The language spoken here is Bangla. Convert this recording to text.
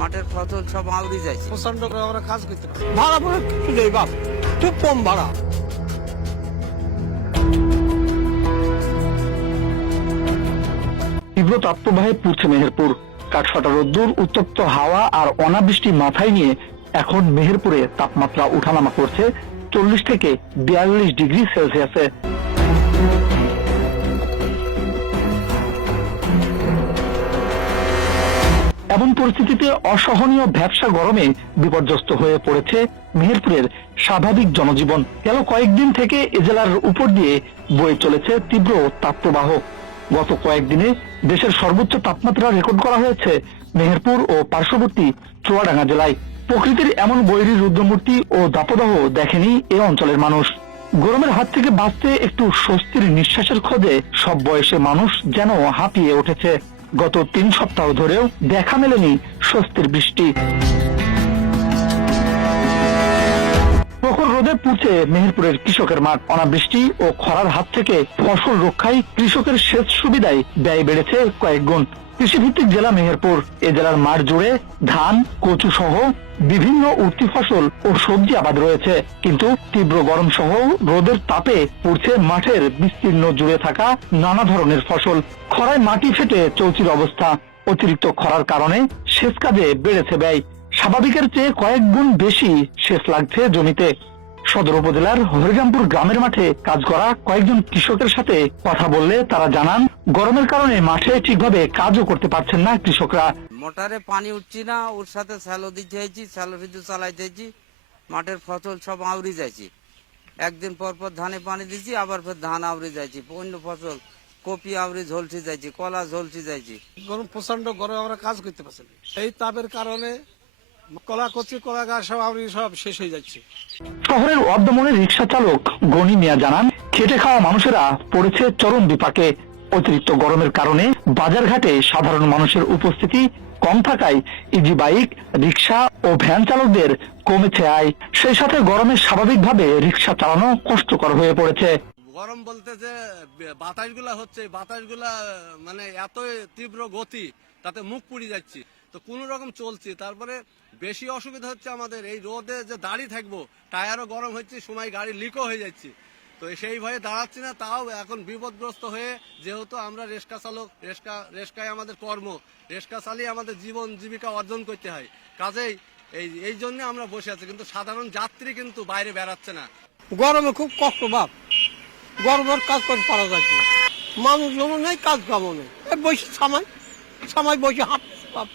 মাঠের ফসল সব আউড়ি যাচ্ছে প্রচণ্ড করে আমরা কাজ করতে পারি। ভাড়া পড়ে কিছু নেই বাপ খুব কম ভাড়া। তীব্র তাপপ্রবাহে পুড়ছে মেহেরপুর। কাঠফাটা রোদ্দুর উত্তপ্ত হাওয়া আর অনাবৃষ্টি মাথায় নিয়ে এখন মেহেরপুরে তাপমাত্রা উঠানামা করছে। চল্লিশ থেকে বিয়াল্লিশ ডিগ্রি সেলসিয়াসে। এমন পরিস্থিতিতে অসহনীয় ব্যবসা গরমে বিপর্যস্ত হয়ে পড়েছে মেহেরপুরের স্বাভাবিক জনজীবন। গেল কয়েকদিন থেকে এ জেলার উপর দিয়ে বয়ে চলেছে তীব্র তাপপ্রবাহ। গত কয়েকদিনে দেশের সর্বোচ্চ তাপমাত্রা রেকর্ড করা হয়েছে মেহেরপুর ও পার্শ্ববর্তী চুয়াডাঙ্গা জেলায়। প্রকৃতির এমন বৈরী রুদ্রমূর্তি ও দাপদাহ দেখেনি এ অঞ্চলের মানুষ। গরমের হাত থেকে বাঁচতে একটু স্বস্তির নিঃশ্বাসের খোঁজে সব বয়সে মানুষ যেন হাঁপিয়ে উঠেছে। গত তিন সপ্তাহ ধরেও দেখা মেলেনি স্বস্তির বৃষ্টি। প্রখর রোদে পুড়ছে মেহেরপুরের কৃষকের মাঠ। অনাবৃষ্টি ও খরার হাত থেকে ফসল রক্ষায় কৃষকের সেচ সুবিধায় ব্যয় বেড়েছে কয়েক গুণ। কৃষিভিত্তিক জেলা মেহেরপুর। এ জেলার মাঠ জুড়ে ধান, কচু সহ বিভিন্ন উঠতি ফসল ও সবজি আবাদ রয়েছে। কিন্তু তীব্র গরম সহ রোদের তাপে পুড়ছে মাঠের বিস্তীর্ণ জুড়ে থাকা নানা ধরনের ফসল। খরায় মাটি ফেটে চৌচির অবস্থা। অতিরিক্ত খরার কারণে সেচ কাজে বেড়েছে ব্যয়। স্বাভাবিকের চেয়ে কয়েক গুণ বেশি সেচ লাগছে জমিতে। সদর উপজেলার হরিরামপুর গ্রামের মাঠে কাজ করা কয়েকজন কৃষকের সাথে কথা বললে তারা জানান গরমের কারণে মাঠে ঠিকভাবে কাজও করতে পারছেন না কৃষকরা। মোটরে পানি উঠছি না ওর সাথে স্যালো দিতে হয়েছি স্যালো শুধু চালাইতে হয়েছি মাঠের ফসল সব আউড়ি যাইছি। একদিন পর পর ধানে পানি দিচ্ছি আবার ফের ধান আউড়ি যাইছি অন্য ফসল কপি আউরি ঝলসে যাচ্ছি কলা ঝলসে যাচ্ছি গরম প্রচণ্ড গরম আমরা কাজ করতে পারছি এই তাপের কারণে কলা কচি কলা গাছ সব আমরা সব শেষ হয়ে যাচ্ছে। শহরের অর্ধমনের রিক্সা চালক গনি মিয়া জানান খেটে খাওয়া মানুষেরা পড়েছে চরম বিপাকে। অতিরিক্ত গরমের কারণে বাজারঘাটে সাধারণ মানুষের উপস্থিতি কম থাকায় ইজি বাইক রিক্সা ও ভ্যান চালকদের কমেছে আয়। সেই সাথে গরমে স্বাভাবিকভাবে রিক্সা চালানো কষ্টকর হয়ে পড়েছে। গরম বলতে যে বাতাসগুলা হচ্ছে বাতাসগুলা মানে এত তীব্র গতি তাতে মুখ পুড়ি যাচ্ছি। তো কোনো রকম চলছি। তারপরে বেশি অসুবিধা হচ্ছে আমাদের, এই রোদে যে দাঁড়িয়ে থাকব, টায়ারও গরম হচ্ছে, সময় গাড়ি লিকও হয়ে যাচ্ছে। তো সেই ভয়ে দাঁড়াচ্ছি না, তাও এখন বিপদগ্রস্ত হয়ে যেহেতু আমরা রেস্কা চালক রেস্কা রেস্কায় আমাদের কর্ম রেস্কা চালিয়ে আমাদের জীবন জীবিকা অর্জন করতে হয়। কাজেই এই এই জন্য আমরা বসে আছি, কিন্তু সাধারণ যাত্রী কিন্তু বাইরে বেড়াচ্ছে না। গরমে খুব কষ্ট বাপ। গরমের কাজ করতে পারা যাচ্ছে না। মানুষ যেমন নেই, কাজ এই বসে সামাই সামাই বসে হাঁট বাপ।